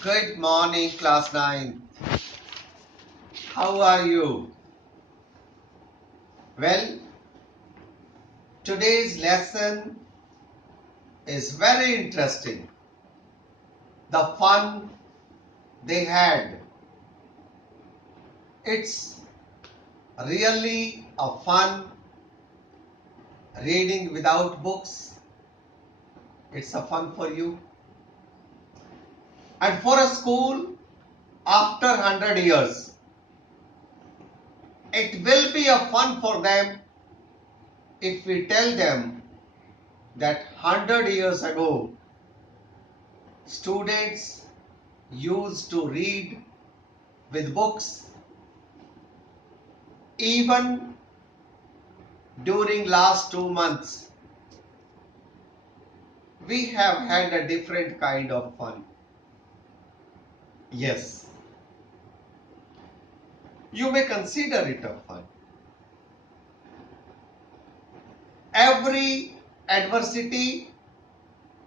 Good morning, class 9. How are you? Well, today's lesson is very interesting. The fun they had. It's really a fun reading without books. It's a fun for you. And for a school, after 100 years, it will be a fun for them if we tell them that 100 years ago, students used to read with books. Even during last 2 months, we have had a different kind of fun. Yes, you may consider it a fun. Every adversity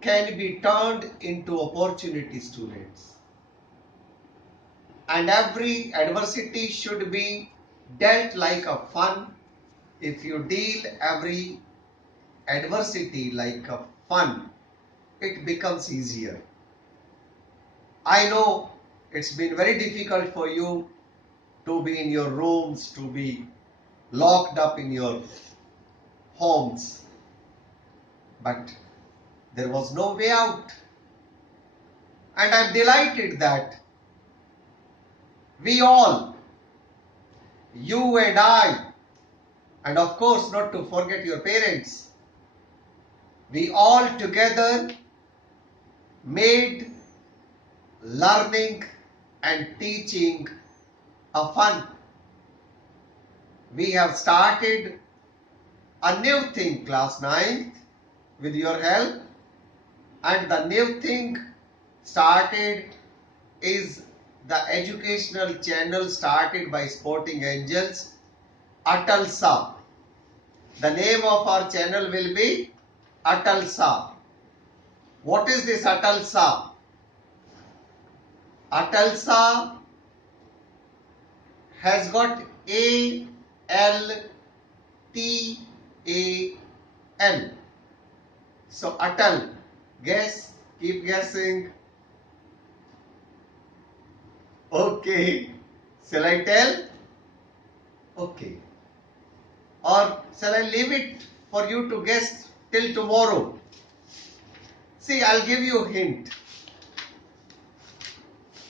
can be turned into opportunity, students. And every adversity should be dealt like a fun. If you deal every adversity like a fun, it becomes easier. I know it's been very difficult for you to be in your rooms, to be locked up in your homes, but there was no way out. And I'm delighted that we all, you and I, and of course not to forget your parents, we all together made learning and teaching a fun. We have started a new thing, class 9th, with your help, and the new thing started is the educational channel started by Sporting Angels, Atal Sa. The name of our channel will be Atal Sa. What is this Atal Sa? Atal Sa has got A-L-T-A-L. So Atal, guess, keep guessing. Okay, shall I tell? Okay. Or shall I leave it for you to guess till tomorrow? See, I'll give you a hint.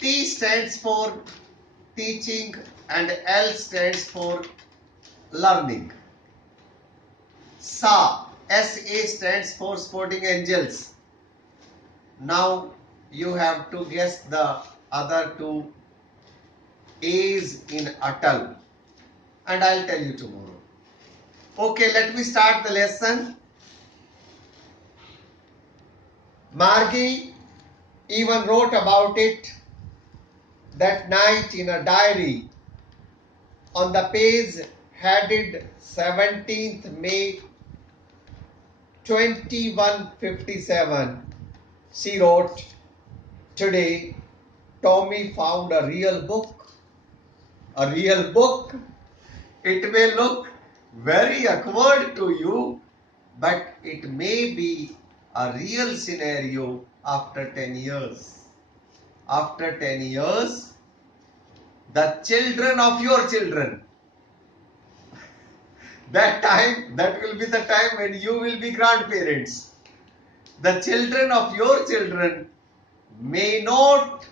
T stands for teaching and L stands for learning. SA, SA stands for Sporting Angels. Now you have to guess the other two A's in Atal, and I'll tell you tomorrow. Okay, let me start the lesson. Margie even wrote about it that night in a diary on the page headed 17th May 2157. She wrote, "Today Tommy found a real book." A real book? It may look very awkward to you, but it may be a real scenario after 10 years. After 10 years, the children of your children, that will be the time when you will be grandparents. The children of your children may not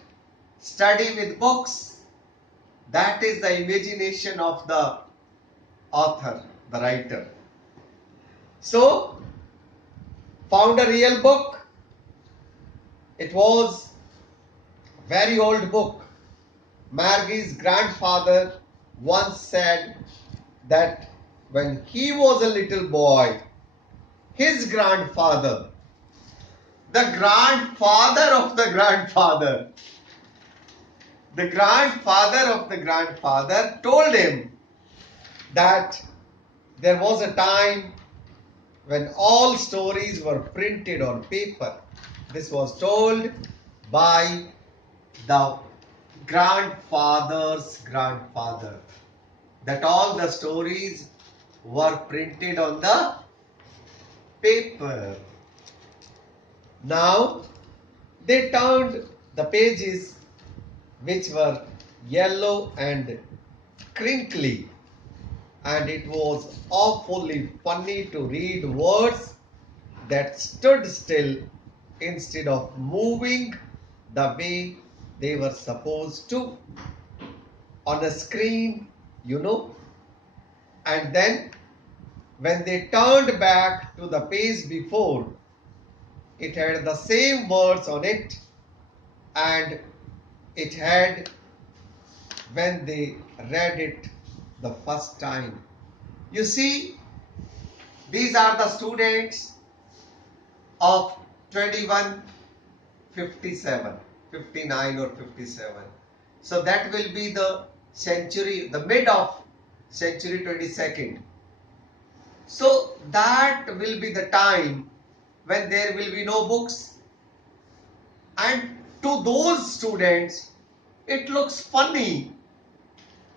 study with books. That is the imagination of the author, the writer. So, found a real book. It was a very old book. Margie's grandfather once said that when he was a little boy, his grandfather, the grandfather of the grandfather, the grandfather of the grandfather told him that there was a time when all stories were printed on paper. This was told by the grandfather's grandfather, that all the stories were printed on the paper. Now they turned the pages, which were yellow and crinkly, and it was awfully funny to read words that stood still instead of moving the way they were supposed to on a screen, And then when they turned back to the page before, it had the same words on it, and it had when they read it the first time. You see, these are the students of 2157, 59 or 57. So that will be the century, the mid of century 22nd. So that will be the time when there will be no books. And to those students, it looks funny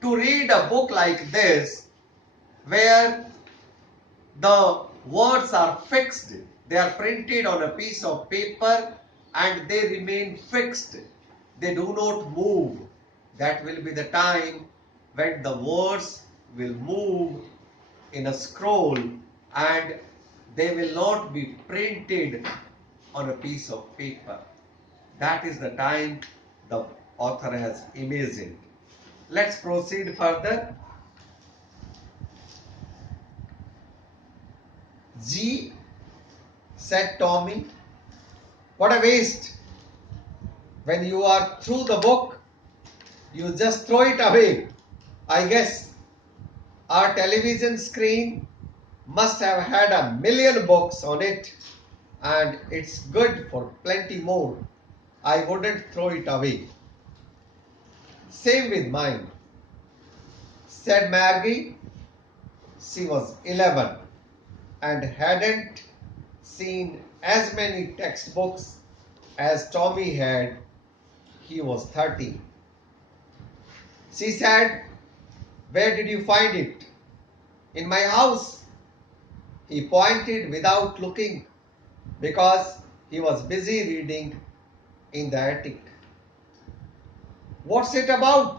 to read a book like this where the words are fixed. They are printed on a piece of paper and they remain fixed. They do not move. That will be the time when the words will move in a scroll and they will not be printed on a piece of paper. That is the time the author has imagined. Let's proceed further. "Gee," said Tommy, "what a waste. When you are through the book, you just throw it away. I guess our television screen must have had 1,000,000 books on it, and it's good for plenty more. I wouldn't throw it away." "Same with mine," said Maggie. She was 11 and hadn't seen as many textbooks as Tommy had. He was 30. She said, "Where did you find it?" "In my house." He pointed without looking because he was busy reading in the attic. "What's it about?"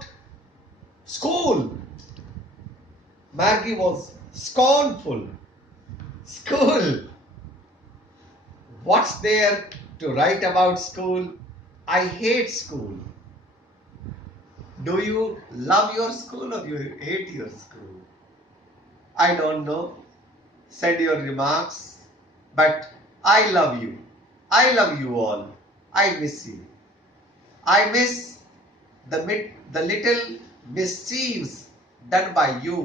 "School." Maggie was scornful. "School? What's there to write about school? I hate school." "Do you love your school or you hate your school?" "I don't know. Send your remarks. But I love you. I love you all. I miss you. I miss the little mischiefs done by you.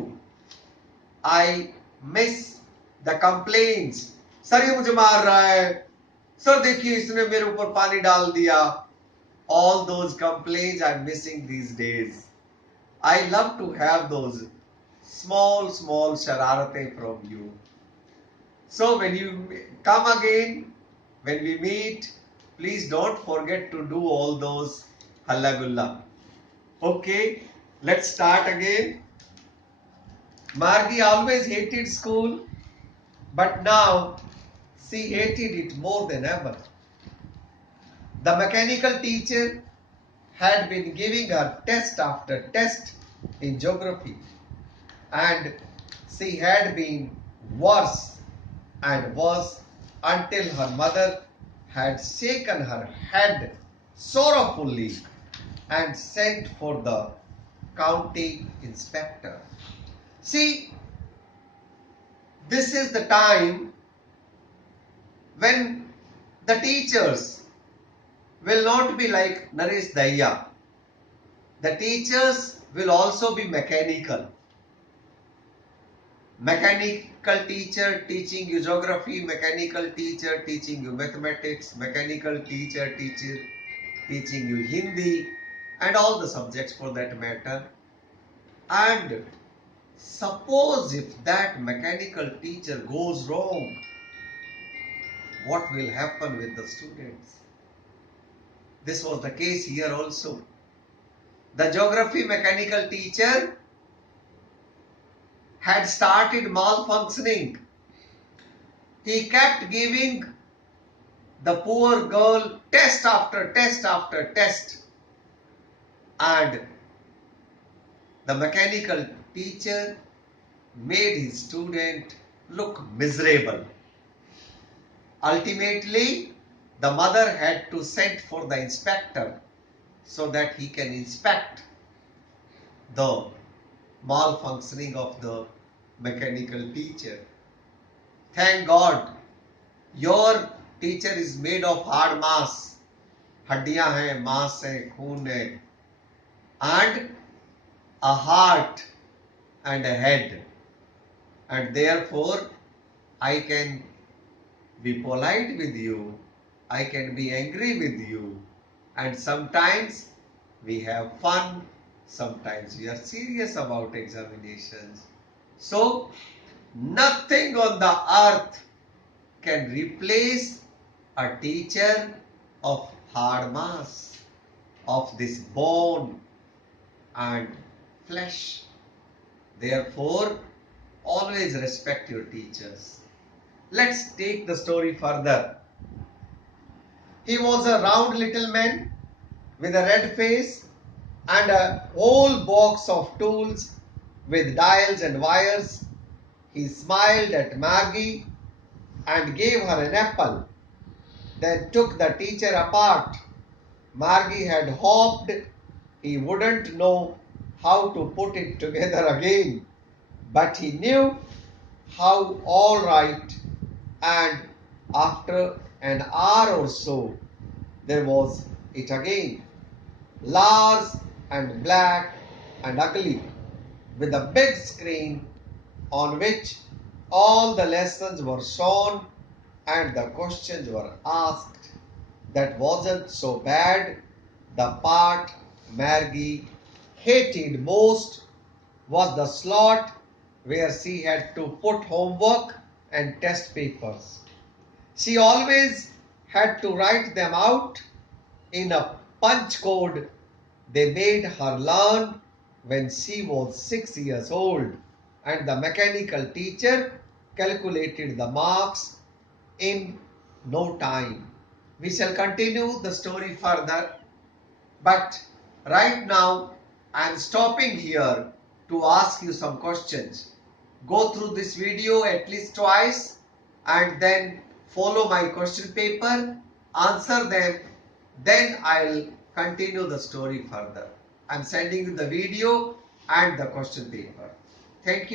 I miss the complaints." "Sir ये मुझे मार रहा है, sir देखिए इसने मेरे ऊपर पानी डाल दिया." All those complaints I'm missing these days. I love to have those small shararatein from you. So when you come again, when we meet, please don't forget to do all those halagulla. Okay, let's start again. Margie always hated school, but now she hated it more than ever. The mechanical teacher had been giving her test after test in geography, and she had been worse and worse until her mother had shaken her head sorrowfully and sent for the county inspector. See, this is the time when the teachers will not be like Naresh Daya. The teachers will also be mechanical. Mechanical teacher teaching you geography, mechanical teacher teaching you mathematics, mechanical teacher teaching you Hindi and all the subjects for that matter. And suppose if that mechanical teacher goes wrong, what will happen with the students? This was the case here also. The geography mechanical teacher had started malfunctioning. He kept giving the poor girl test after test after test, and the mechanical teacher made his student look miserable. Ultimately, the mother had to send for the inspector so that he can inspect the malfunctioning of the mechanical teacher. Thank God, your teacher is made of hard mass. हड्डियां हैं, मांस है, खून है, and a heart and a head, and therefore I can be polite with you, I can be angry with you, and sometimes we have fun, sometimes we are serious about examinations. So nothing on the earth can replace a teacher of hard mass, of this bone and flesh. Therefore, always respect your teachers. Let's take the story further. He was a round little man with a red face and a whole box of tools with dials and wires. He smiled at Maggie and gave her an apple, then took the teacher apart. Margie had hoped he wouldn't know how to put it together again, but he knew how all right, and after an hour or so, there was it again, large and black and ugly, with a big screen on which all the lessons were shown and the questions were asked. That wasn't so bad. The part Margie hated most was the slot where she had to put homework and test papers. She always had to write them out in a punch code they made her learn when she was 6 years old, and the mechanical teacher calculated the marks in no time. We shall continue the story further, but right now I am stopping here to ask you some questions. Go through this video at least twice and then follow my question paper, answer them, then I'll continue the story further. I'm sending you the video and the question paper. Thank you.